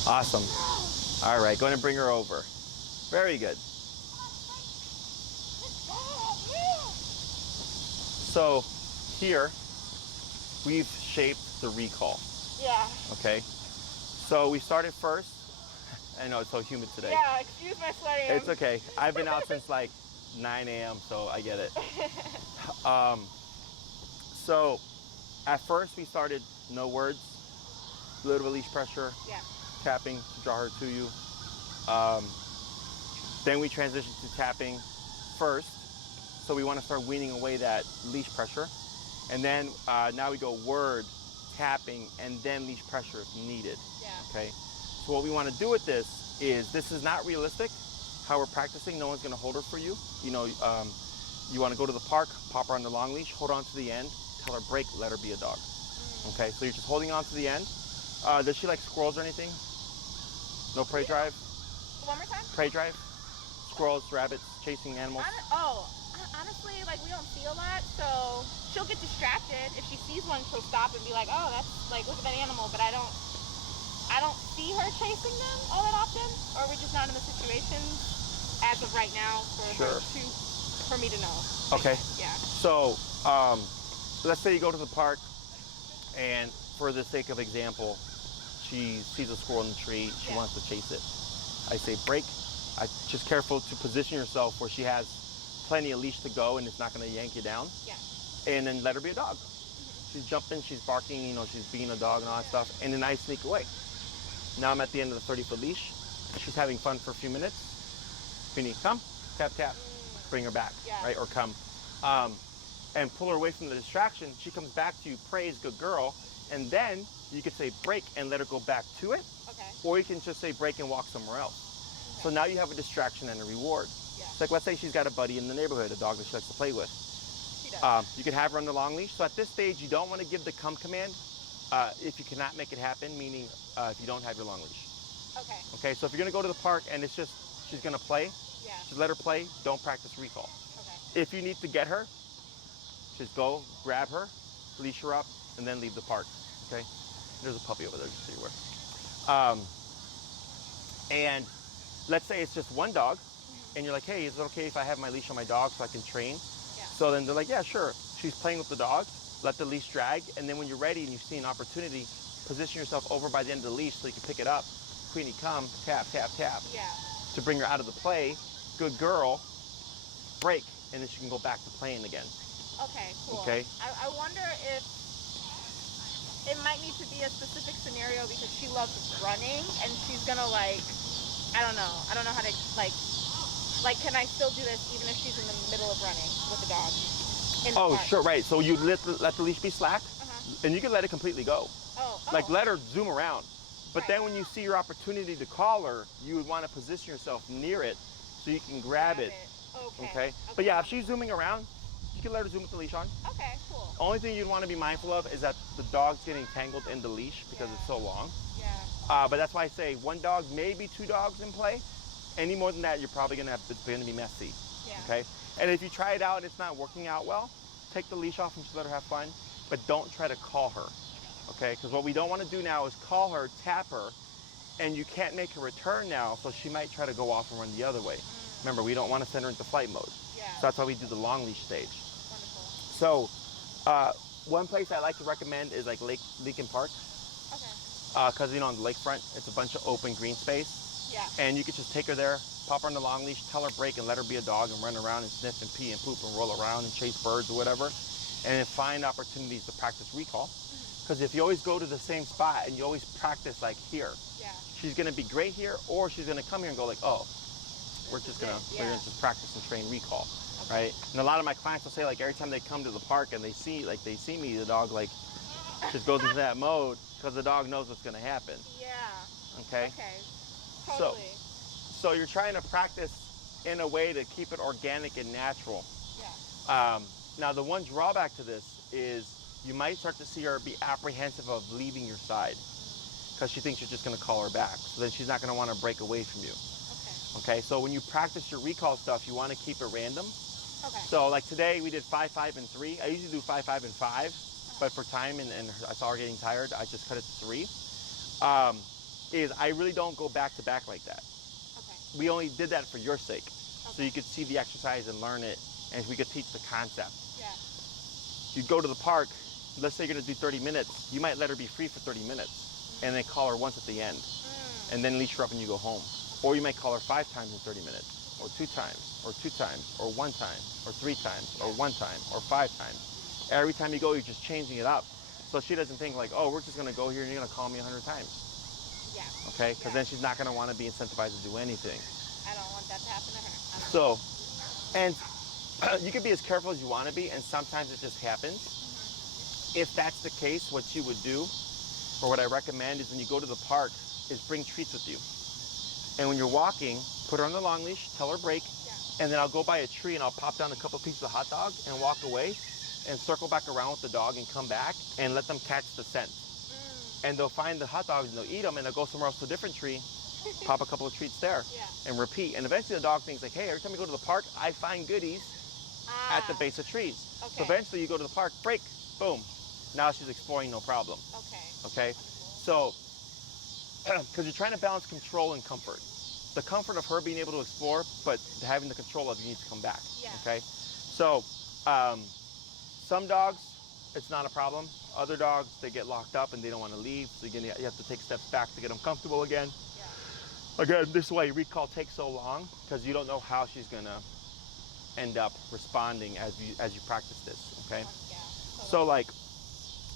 Awesome. All right, go ahead and bring her over. Very good. So here, we've shaped the recall, Yeah. okay? So we started first. I know it's so humid today. Yeah, excuse my sweating. It's okay. I've been out since like 9 a.m., so I get it. So at first we started no words, a little leash pressure, Yeah. tapping to draw her to you. Then we transitioned to tapping first. So we want to start weaning away that leash pressure. And then now we go word, tapping, and then leash pressure if needed. Yeah. Okay. So what we want to do with this is not realistic. How we're practicing, no one's going to hold her for you. You know, you want to go to the park, pop her on the long leash, hold on to the end, tell her break, let her be a dog. Okay, so you're just holding on to the end. Does she like squirrels or anything? No prey drive? One more time? Prey drive? Squirrels, rabbits, chasing animals? Honestly, like we don't see a lot, so she'll get distracted. If she sees one, she'll stop and be like, "Oh, that's like look at that animal." But I don't see her chasing them all that often, or we're just not in the situations as of right now for me to know. Okay. Yeah. So let's say you go to the park, and for the sake of example, she sees a squirrel in the tree. She wants to chase it. I say break. Just careful to position yourself where she has plenty of leash to go and it's not going to yank you down. Yeah. And then let her be a dog. She's jumping, she's barking, you know, she's being a dog and all that stuff. And then I sneak away. Now I'm at the end of the 30-foot leash. She's having fun for a few minutes. Queenie, come, tap, tap. Bring her back, right? Or come. And pull her away from the distraction. She comes back to you, praise, good girl. And then you could say break and let her go back to it. Okay. Or you can just say break and walk somewhere else. Okay. So now you have a distraction and a reward. Yeah. It's like, let's say she's got a buddy in the neighborhood, a dog that she likes to play with. She does. You can have her on the long leash. So at this stage, you don't want to give the come command if you cannot make it happen, meaning if you don't have your long leash. Okay. Okay, so if you're going to go to the park and it's just, she's going to play, just let her play, don't practice recall. Okay. If you need to get her, just go, grab her, leash her up, and then leave the park, okay? There's a puppy over there, just so you're aware. And let's say it's just one dog, and you're like, hey, is it okay if I have my leash on my dog so I can train? Yeah. So So then they're like, yeah, sure. She's playing with the dog, let the leash drag, and then when you're ready and you see an opportunity, position yourself over by the end of the leash so you can pick it up. Queenie, come, tap, tap, tap. Yeah. To bring her out of the play. Good girl, break, and then she can go back to playing again. Okay, cool. Okay. I wonder if it might need to be a specific scenario because she loves running and she's gonna like, I don't know how to like can I still do this even if she's in the middle of running with the dog? In the Oh, park? sure, right. So you let the leash be slack, and you can let it completely go. Like let her zoom around. But Right. then when you see your opportunity to call her, you would want to position yourself near it so you can grab it. Okay. But yeah, if she's zooming around, you can let her zoom with the leash on. Okay, cool. Only thing you'd want to be mindful of is that the dog's getting tangled in the leash because it's so long. Yeah. But that's why I say one dog, maybe two dogs in play. Any more than that, you're probably it's gonna be messy. Yeah. Okay. And if you try it out and it's not working out well, take the leash off and just let her have fun. But don't try to call her. Okay. Because what we don't want to do now is call her, tap her, and you can't make her return now, so she might try to go off and run the other way. Remember, we don't want to send her into flight mode. Yeah. So that's why we do the long leash stage. Wonderful. So one place I like to recommend is like Lincoln Park. Okay. Because, you know, on the lakefront, it's a bunch of open green space. Yeah. And you could just take her there, pop her on the long leash, tell her break, and let her be a dog and run around and sniff and pee and poop and roll around and chase birds or whatever. And then find opportunities to practice recall. Because if you always go to the same spot and you always practice like here, Yeah. she's going to be great here, or she's going to come here and go like, oh, we're just going to just practice and train recall, right? And a lot of my clients will say, like, every time they come to the park and they see me, the dog like just goes into that mode because the dog knows what's going to happen. Yeah. Okay. Okay. Totally. So you're trying to practice in a way to keep it organic and natural. Yeah. Now the one drawback to this is you might start to see her be apprehensive of leaving your side because she thinks you're just going to call her back. So then she's not going to want to break away from you. Okay. Okay, so when you practice your recall stuff, you want to keep it random. Okay. So like today we did 5, 5, and 3. I usually do 5, 5, and 5, but for time and I saw her getting tired, I just cut it to 3. I really don't go back to back like that. Okay. We only did that for your sake, so Okay. you could see the exercise and learn it, and we could teach the concept. Yeah. You go to the park, let's say you're gonna do 30 minutes, you might let her be free for 30 minutes, and then call her once at the end, and then leash her up and you go home. Or you might call her 5 times in 30 minutes, or 2 times, or 2 times, or 1 time, or 3 times, or 1 time, or 5 times. Every time you go, you're just changing it up. So she doesn't think like, oh, we're just gonna go here and you're gonna call me 100 times. Yeah. Okay, because then she's not gonna wanna be incentivized to do anything. I don't want that to happen to her. So, and you can be as careful as you want to be, and sometimes it just happens. If that's the case, what you would do, or what I recommend, is when you go to the park, is bring treats with you. And when you're walking, put her on the long leash, tell her break, and then I'll go by a tree and I'll pop down a couple pieces of hot dog and walk away, and circle back around with the dog and come back and let them catch the scent. And they'll find the hot dogs and they'll eat them, and they'll go somewhere else to a different tree, pop a couple of treats there, and repeat. And eventually the dog thinks like, hey, every time we go to the park, I find goodies at the base of trees. Okay. So eventually you go to the park, break, boom. Now she's exploring, no problem. Okay. Okay? So, because you're trying to balance control and comfort. The comfort of her being able to explore, but having the control of you need to come back. Yeah. Okay? So, some dogs, it's not a problem. Other dogs, they get locked up and they don't want to leave. So again, you have to take steps back to get them comfortable again. Yeah. Again, this is why recall takes so long, because you don't know how she's gonna end up responding as you practice this. Okay. Yeah. So like,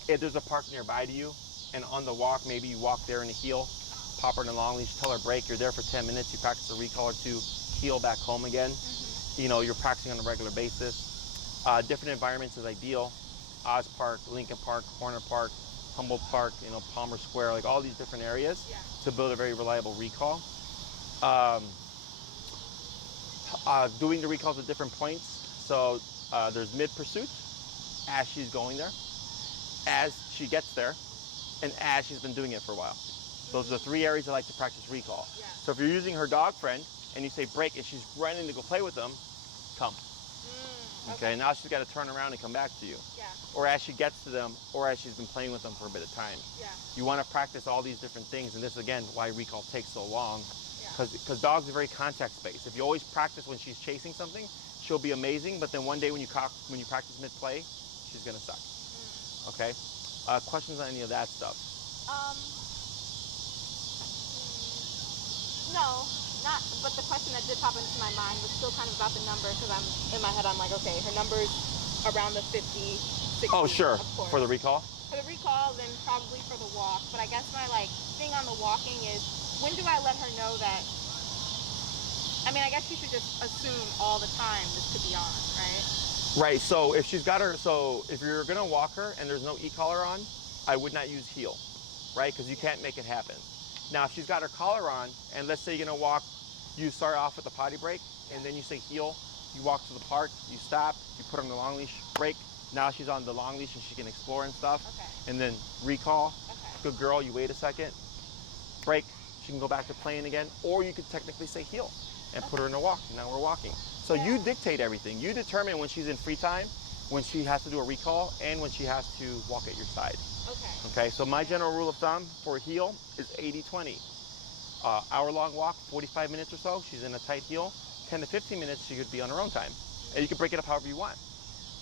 if there's a park nearby to you, and on the walk, maybe you walk there in a heel, pop her in a long leash, tell her break. You're there for 10 minutes. You practice a recall or 2, heel back home again. You know, you're practicing on a regular basis. Different environments is ideal. Oz Park, Lincoln Park, Corner Park, Humboldt Park, you know, Palmer Square, like all these different areas to build a very reliable recall. Doing the recalls at different points. So there's mid-pursuit, as she's going there, as she gets there, and as she's been doing it for a while. Those are the 3 areas I like to practice recall. Yeah. So if you're using her dog friend and you say break and she's running to go play with them, come. Okay, now she's got to turn around and come back to you. Yeah. Or as she gets to them, or as she's been playing with them for a bit of time. Yeah. You want to practice all these different things, and this again, why recall takes so long. Yeah. Because dogs are very context-based. If you always practice when she's chasing something, she'll be amazing, but then one day when you practice mid-play, she's gonna suck. Okay? Questions on any of that stuff? No, not. But the question that did pop into my mind was still kind of about the number, because in my head I'm like, okay, her number's around the 50, 60. Oh, sure. Of course. For the recall? For the recall, then probably for the walk. But I guess my thing on the walking is, when do I let her know that? I mean, I guess she should just assume all the time this could be on, right? Right. So if she's got her, if you're gonna walk her and there's no e-collar on, I would not use heel, right? Because you can't make it happen. Now, if she's got her collar on, and let's say you're gonna walk, you start off with the potty break, and then you say heel, you walk to the park, you stop, you put her on the long leash, break. Now she's on the long leash and she can explore and stuff. Okay. And then recall, Okay. good girl, you wait a second, break, she can go back to playing again, or you could technically say heel and put her in a walk. Now we're walking. So you dictate everything. You determine when she's in free time, when she has to do a recall, and when she has to walk at your side. Okay. Okay, so my general rule of thumb for heel is 80-20. hour-long walk, 45 minutes or so, she's in a tight heel. 10 to 15 minutes, she could be on her own time. And you can break it up however you want.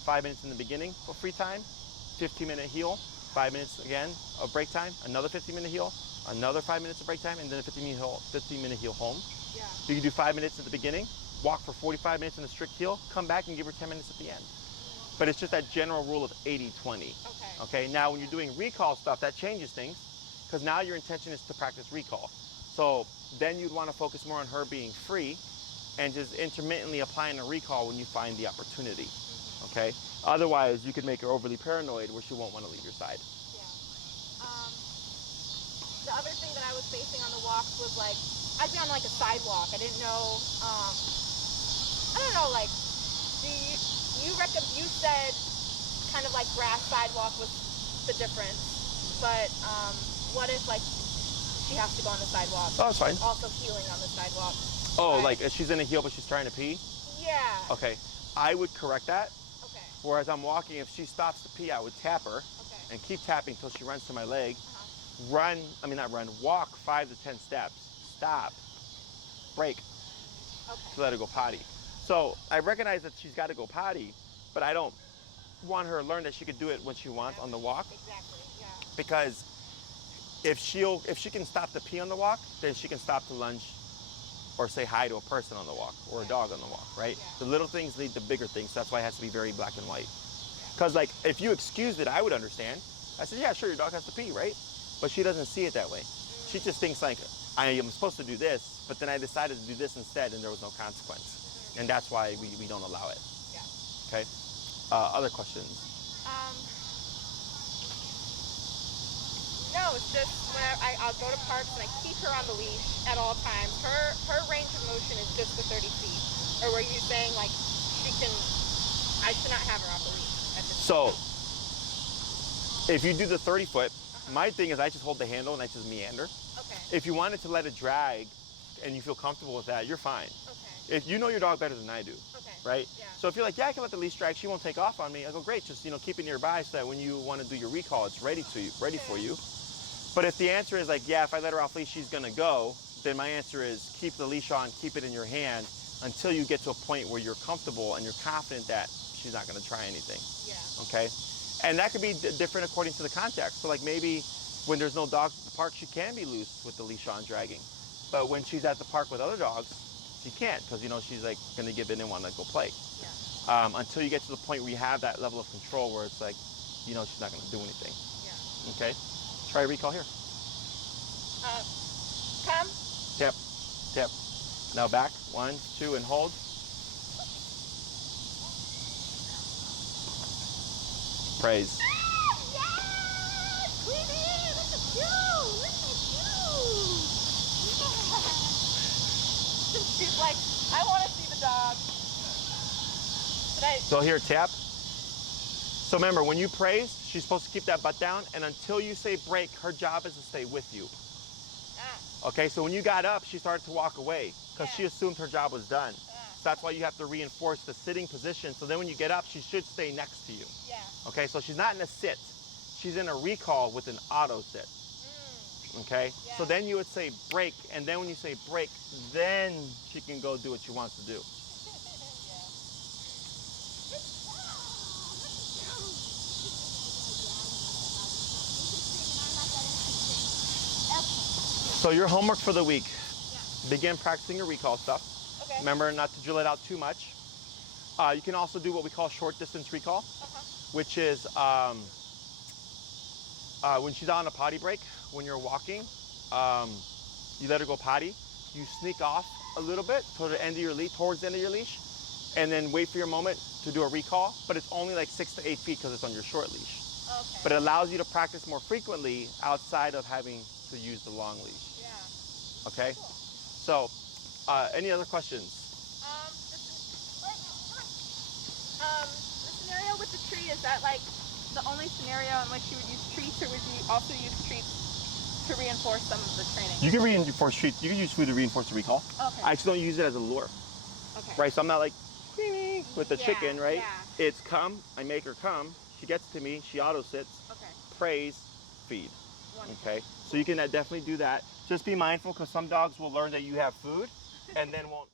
5 minutes in the beginning of free time, 15-minute heel, 5 minutes again of break time, another 15-minute heel, another 5 minutes of break time, and then a 15-minute heel home. Yeah. You can do 5 minutes at the beginning, walk for 45 minutes in a strict heel, come back and give her 10 minutes at the end. But it's just that general rule of 80-20. Okay. Okay, now when you're doing recall stuff, that changes things, because now your intention is to practice recall. So then you'd want to focus more on her being free and just intermittently applying a recall when you find the opportunity. Okay? Otherwise, you could make her overly paranoid where she won't want to leave your side. Yeah. The other thing that I was facing on the walks was like, I'd be on like a sidewalk. I didn't know, I don't know, like, you said kind of like grass sidewalk was the difference, but what if like she has to go on the sidewalk? Oh, that's fine. Also healing on the sidewalk. Oh, But- like if she's in a heel but she's trying to pee? Yeah. Okay, I would correct that. Okay. Whereas I'm walking, if she stops to pee, I would tap her Okay. and keep tapping until she runs to my leg. Uh-huh. Walk 5 to 10 steps, stop, break, Okay. to let her go potty. So I recognize that she's got to go potty, but I don't want her to learn that she could do it when she wants on the walk, Exactly. Yeah. because if she can stop to pee on the walk, then she can stop to lunge or say hi to a person on the walk or a dog on the walk, right? Yeah. The little things lead to bigger things. So that's why it has to be very black and white. Because like if you excused it, I would understand. I said, yeah, sure, your dog has to pee, right? But she doesn't see it that way. She just thinks like, I am supposed to do this, but then I decided to do this instead and there was no consequence. And that's why we don't allow it. Yeah. Okay? Other questions? No, it's just when I'll go to parks and I keep her on the leash at all times. Her range of motion is just the 30 feet. Or were you saying like I should not have her off the leash at this So, point? if you do the 30-foot, my thing is I just hold the handle and I just meander. Okay. If you wanted to let it drag and you feel comfortable with that, you're fine. Okay. If you know your dog better than I do, Okay. right? Yeah. So if you're like, yeah, I can let the leash drag, she won't take off on me. I go, great, just keep it nearby so that when you want to do your recall, it's ready for you. But if the answer is like, yeah, if I let her off leash, she's gonna go, then my answer is keep the leash on, keep it in your hand until you get to a point where you're comfortable and you're confident that she's not gonna try anything. Yeah. Okay? And that could be different according to the context. So like maybe when there's no dogs at the park, she can be loose with the leash on dragging. But when she's at the park with other dogs, she can't because she's like gonna give in and want to go play. Yeah. Until you get to the point where you have that level of control where it's like, she's not gonna do anything. Yeah. Okay? Try a recall here. Come. Tip, tip. Now back, 1, 2, and hold. Praise. Yes! Queenie! Look at you! Look at you! She's like, I want to see the dog. So here, tap. So remember, when you praise, she's supposed to keep that butt down, and until you say break, her job is to stay with you. Okay, so when you got up, she started to walk away because she assumed her job was done. So that's why you have to reinforce the sitting position. So then when you get up, she should stay next to you. Yeah. Okay, so she's not in a sit. She's in a recall with an auto sit. Okay, so then you would say break, and then when you say break, then she can go do what she wants to do. So your homework for the week, begin practicing your recall stuff. Okay. Remember not to drill it out too much. You can also do what we call short distance recall, which is when she's out on a potty break, when you're walking, you let her go potty, you sneak off a little bit towards the end of your leash, and then wait for your moment to do a recall, but it's only like 6 to 8 feet because it's on your short leash. Okay. But it allows you to practice more frequently outside of having to use the long leash. Yeah. Okay? Cool. So, any other questions? The scenario with the tree, is that like the only scenario in which you would use treats, or would you also use treats to reinforce some of the training? You can reinforce treats. You can use food to reinforce the recall. Okay. I just don't use it as a lure. Okay. Right? So I'm not like Queenie with the Yeah, chicken, right? yeah. It's come. I make her come. She gets to me. She auto sits. Okay. Praise. Feed. Wonderful. Okay. So you can definitely do that. Just be mindful because some dogs will learn that you have food and then won't.